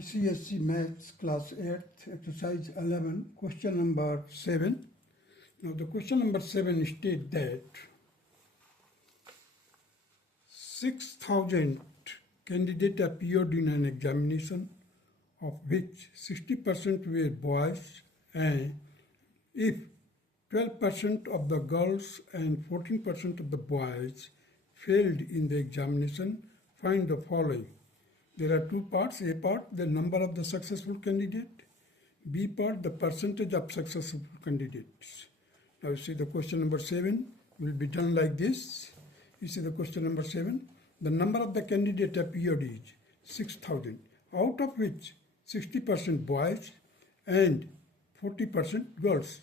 ICSE Maths Class 8th, Exercise 11, question number 7. Now the question number 7 states that 6,000 candidates appeared in an examination of which 60% were boys, and if 12% of the girls and 14% of the boys failed in the examination, find the following. There are two parts. A part, the number of the successful candidate. B part, the percentage of successful candidates. Now you see the question number 7 will be done like this. You see the question number 7. The number of the candidate appeared is 6,000, out of which 60% boys and 40% girls.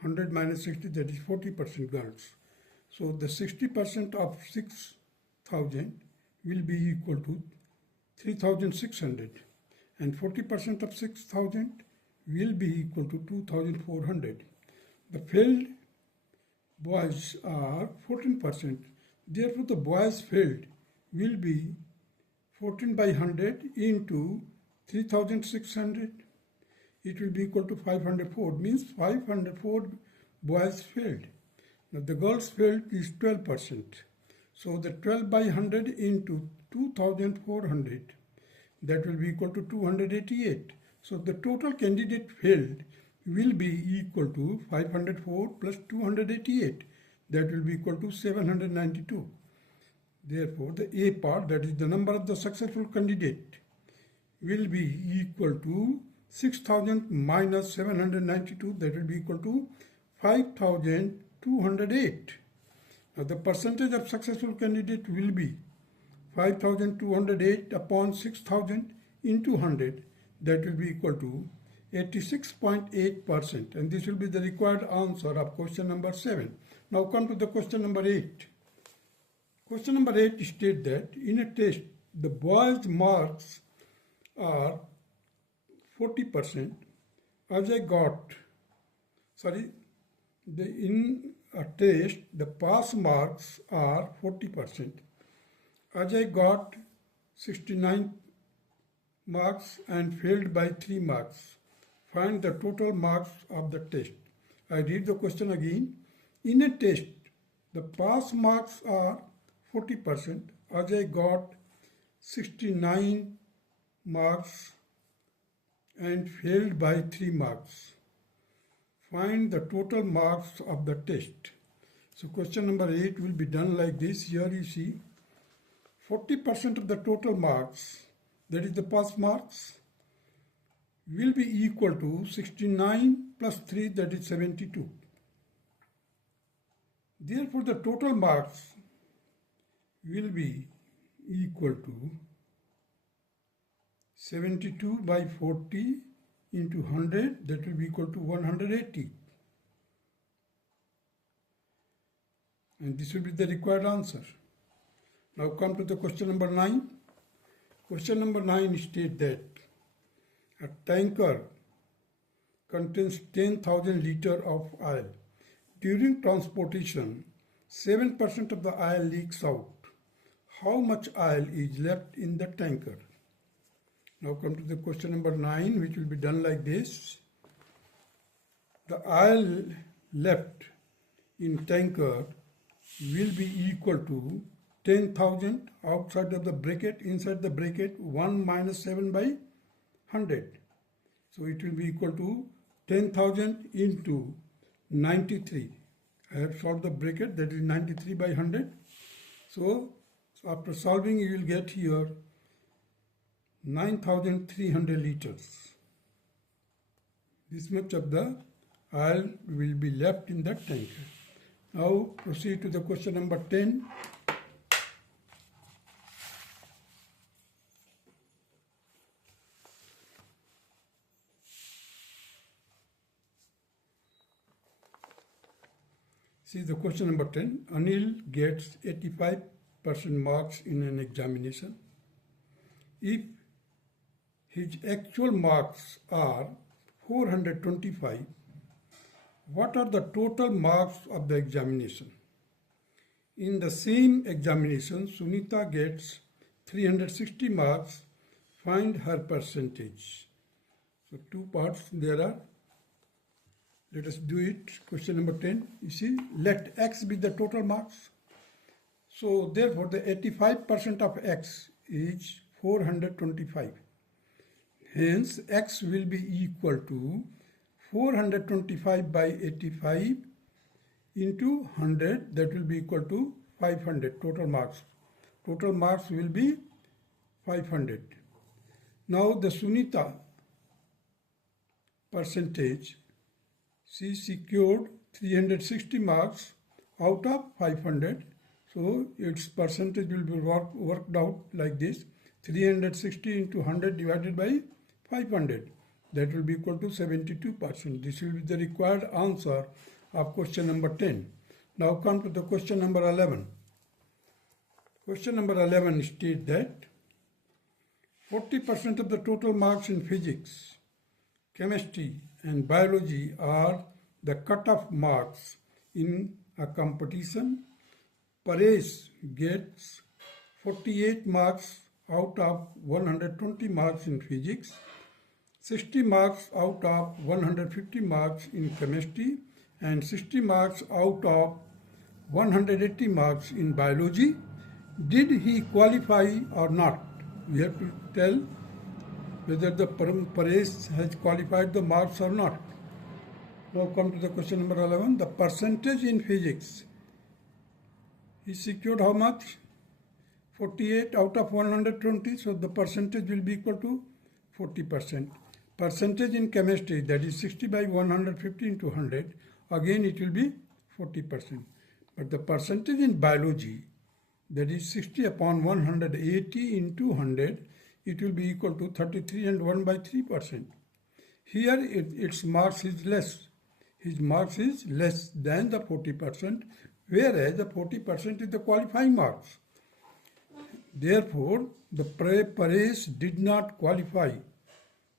100 minus 60, that is 40% girls. So the 60% of 6,000 will be equal to 3,600, and 40% of 6,000 will be equal to 2,400. The failed boys are 14%. Therefore, the boys failed will be 14 by 100 into 3,600. It will be equal to 504. Means 504 boys failed. Now the girls failed is 12%. So the 12 by 100 into 2,400, that will be equal to 288. So the total candidate failed will be equal to 504 plus 288. That will be equal to 792. Therefore, the A part, that is the number of the successful candidate, will be equal to 6,000 minus 792. That will be equal to 5,208. Now the percentage of successful candidate will be 5,208 upon 6,000 into 100. That will be equal to 86.8%. And this will be the required answer of question number 7. Now come to the question number 8. Question number 8 states that in a test, the boys' marks are 40%. In a test, the pass marks are 40%. Ajay got 69 marks and failed by 3 marks. Find the total marks of the test. I read the question again. In a test, the pass marks are 40%. Ajay got 69 marks and failed by 3 marks. Find the total marks of the test. So question number 8 will be done like this. Here you see 40% of the total marks, that is the pass marks, will be equal to 69 plus 3, that is 72. Therefore, the total marks will be equal to 72 by 40 into 100, that will be equal to 180. And this will be the required answer. Now come to the question number 9. Question number 9 states that a tanker contains 10,000 liters of oil. During transportation, 7% of the oil leaks out. How much oil is left in the tanker? Now come to the question number 9, which will be done like this. The oil left in tanker will be equal to 10,000 outside of the bracket, inside the bracket 1 minus 7 by 100. So it will be equal to 10,000 into 93. I have solved the bracket, that is 93 by 100. So after solving, you will get here 9,300 liters. This much of the oil will be left in that tanker. Now proceed to the question number 10. See the question number 10. Anil gets 85% marks in an examination. If his actual marks are 425, what are the total marks of the examination? In the same examination, Sunita gets 360 marks. find her percentage. So two parts there are. Let us do it. Question number 10. You see, let x be the total marks. So therefore the 85% of x is 425. Hence x will be equal to 425 by 85 into 100, that will be equal to 500 total marks. Total marks will be 500. Now the Sunita percentage, she secured 360 marks out of 500. So its percentage will be worked out like this: 360 into 100 divided by 500. That will be equal to 72%. This will be the required answer of question number 10. Now come to the question number 11. Question number 11 states that 40% of the total marks in physics, chemistry and biology are the cut-off marks in a competition. Paresh gets 48 marks out of 120 marks in physics, 60 marks out of 150 marks in chemistry, and 60 marks out of 180 marks in biology. Did he qualify or not? We have to tell whether the Paresh has qualified the marks or not. Now come to the question number 11. The percentage in physics. He secured how much? 48 out of 120. So the percentage will be equal to 40%. Percentage in chemistry, that is 60 by 150 into 100. Again it will be 40%. But the percentage in biology, that is 60 upon 180 into 100, it will be equal to 33 and 1 by 3%. Here its marks is less. His marks is less than the 40%, whereas the 40% is the qualifying marks. Therefore, the Paresh did not qualify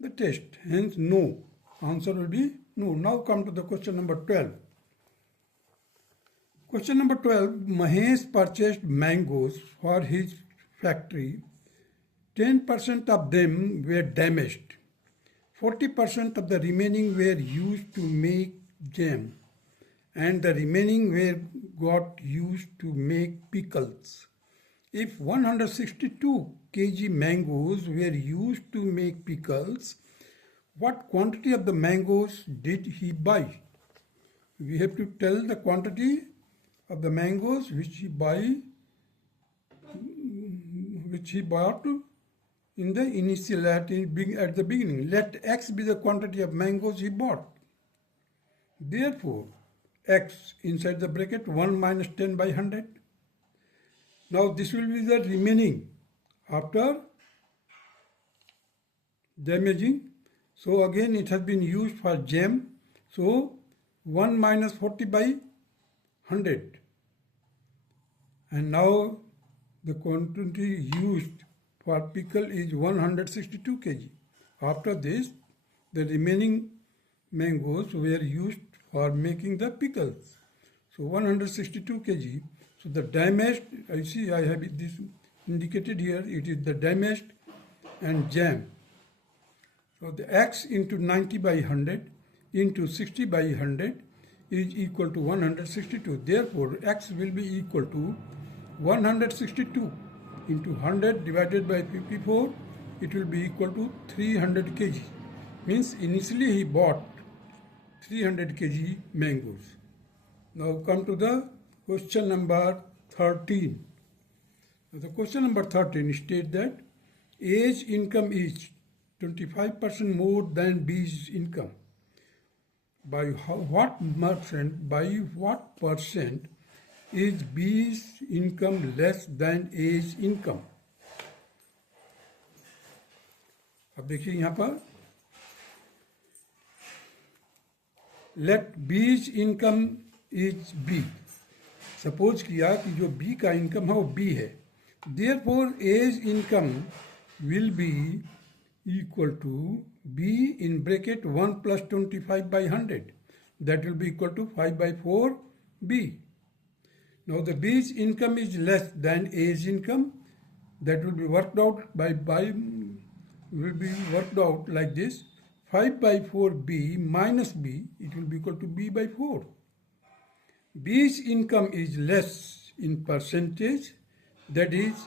the test. Hence, no. Answer will be no. Now come to the question number 12. Question number 12. Mahesh purchased mangoes for his factory. 10% of them were damaged. 40% of the remaining were used to make jam, and the remaining were got used to make pickles. If 162 kg mangoes were used to make pickles, what quantity of the mangoes did he buy? We have to tell the quantity of the mangoes which he bought in the initial at the beginning. Let x be the quantity of mangoes he bought. Therefore, x inside the bracket 1 minus 10 by 100. Now this will be the remaining after damaging. So again it has been used for jam. So 1 minus 40 by 100. And now the quantity used for pickle is 162 kg. After this, the remaining mangoes were used for making the pickles. So 162 kg. So the damaged, I see I have this indicated here, it is the damaged and jam. So the x into 90 by 100 into 60 by 100 is equal to 162. Therefore, x will be equal to 162 into 100 divided by 54, it will be equal to 300 kg. Means initially he bought 300 kg mangoes. Now come to the question number 13. The question number 13 states that A's income is 25% more than B's income. By what percent is B's income less than A's income? अब देखिए यहाँ पर let B's income is B. Suppose किया कि जो B का income है वो B है. Therefore, A's income will be equal to B in bracket 1 plus 25 by 100. That will be equal to 5 by 4 B. Now the B's income is less than A's income. That will be worked out by will be worked out like this. 5 by 4b minus b, it will be equal to b by 4. B's income is less in percentage, that is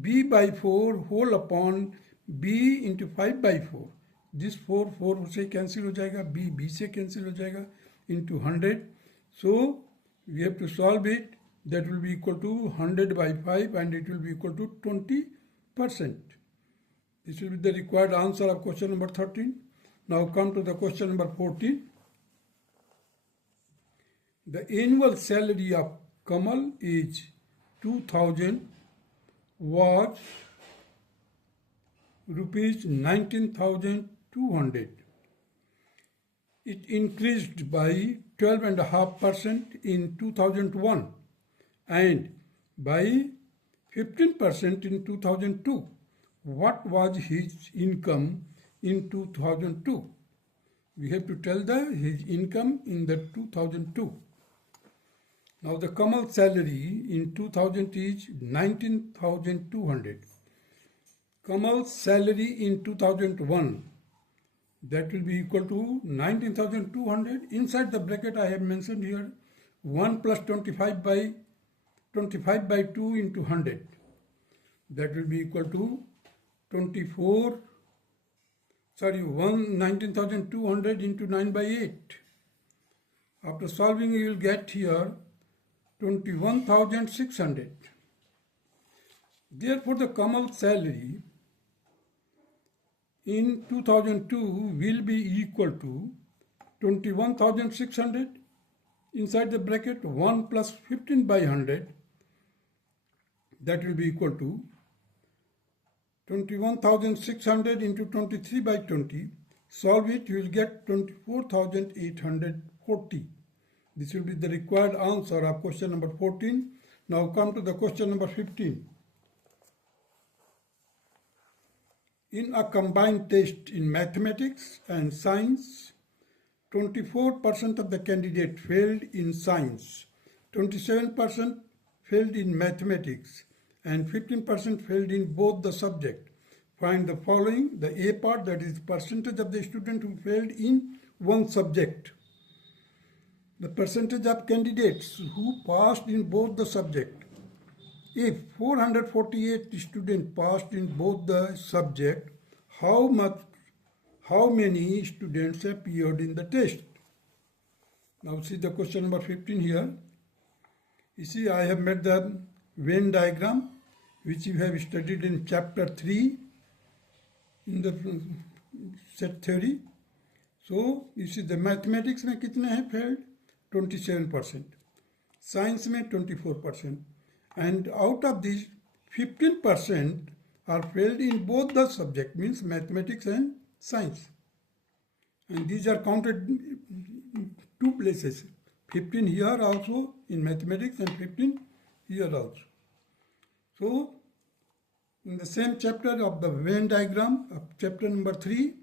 b by 4 whole upon b into 5 by 4. This 4 से cancel हो जाएगा, b से cancel हो जाएगा, into 100. So we have to solve it. That will be equal to 100 by 5 and it will be equal to 20%. This will be the required answer of question number 13. Now come to the question number 14. The annual salary of Kamal is 2000 was rupees 19,200. It increased by 12.5% in 2001 and by 15% in 2002. What was his income in 2002? We have to tell his income in the 2002. Now the Kamal salary in 2000 is 19,200. Kamal's salary in 2001, that will be equal to 19,200. Inside the bracket I have mentioned here 1 plus 25 by 2 into 100. That will be equal to 19,200 into 9 by 8. After solving you will get here 21,600. Therefore the Kamal salary in 2002 will be equal to 21,600. Inside the bracket 1 plus 15 by 100, that will be equal to 21,600 into 23 by 20. Solve it, you will get 24,840. This will be the required answer of question number 14. Now come to the question number 15. In a combined test in mathematics and science, 24% of the candidates failed in science, 27% failed in mathematics, and 15% failed in both the subject. Find the following. The A part, that is the percentage of the students who failed in one subject. The percentage of candidates who passed in both the subject. If 448 students passed in both the subject, how many students appeared in the test? Now see the question number 15 here. You see I have made the Venn diagram which you have studied in chapter 3 in the set theory. So you see the mathematics में कितने हैं failed? 27%. Science में 24%. And out of these 15% are failed in both the subject, means mathematics and science. And these are counted in two places. 15 here also in mathematics and 15 here also. So in the same chapter of the Venn diagram of chapter number 3,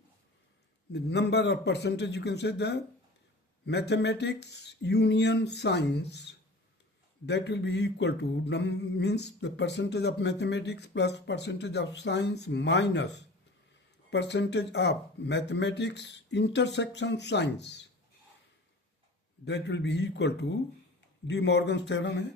the number or percentage, you can say the mathematics union science, that will be equal to, means the percentage of mathematics plus percentage of science minus percentage of mathematics intersection science. That will be equal to De Morgan's theorem.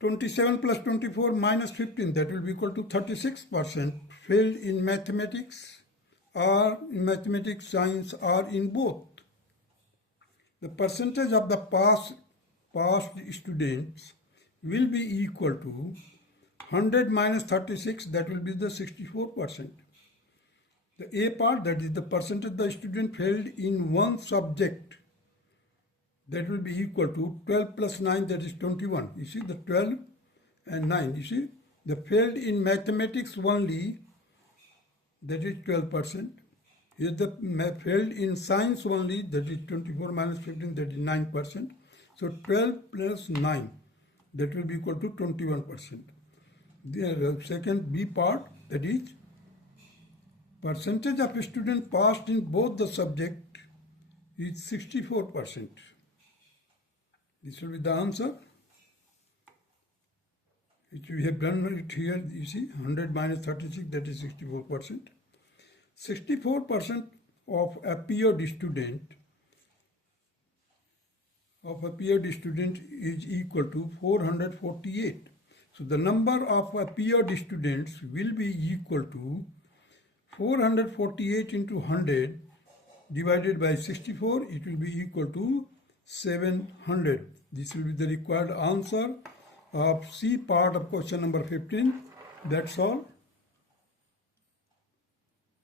27 plus 24 minus 15, that will be equal to 36% failed in mathematics or in mathematics, science or in both. The percentage of the passed students will be equal to 100 minus 36, that will be the 64%. The A part, that is the percentage the student failed in one subject, that will be equal to 12 plus 9, that is 21. You see the 12 and 9. You see the failed in mathematics only, that is 12%. Here the failed in science only, that is 24 minus 15, that is 9%. So 12 plus 9, that will be equal to 21%. The second B part, that is percentage of students passed in both the subject is 64%. This will be the answer. which we have done it here. You see, 100 minus 36, that is 64%. 64% of a POD student is equal to 448. So the number of POD students will be equal to 448 into 100 divided by 64. It will be equal to 700. This will be the required answer of C part of question number 15. That's all.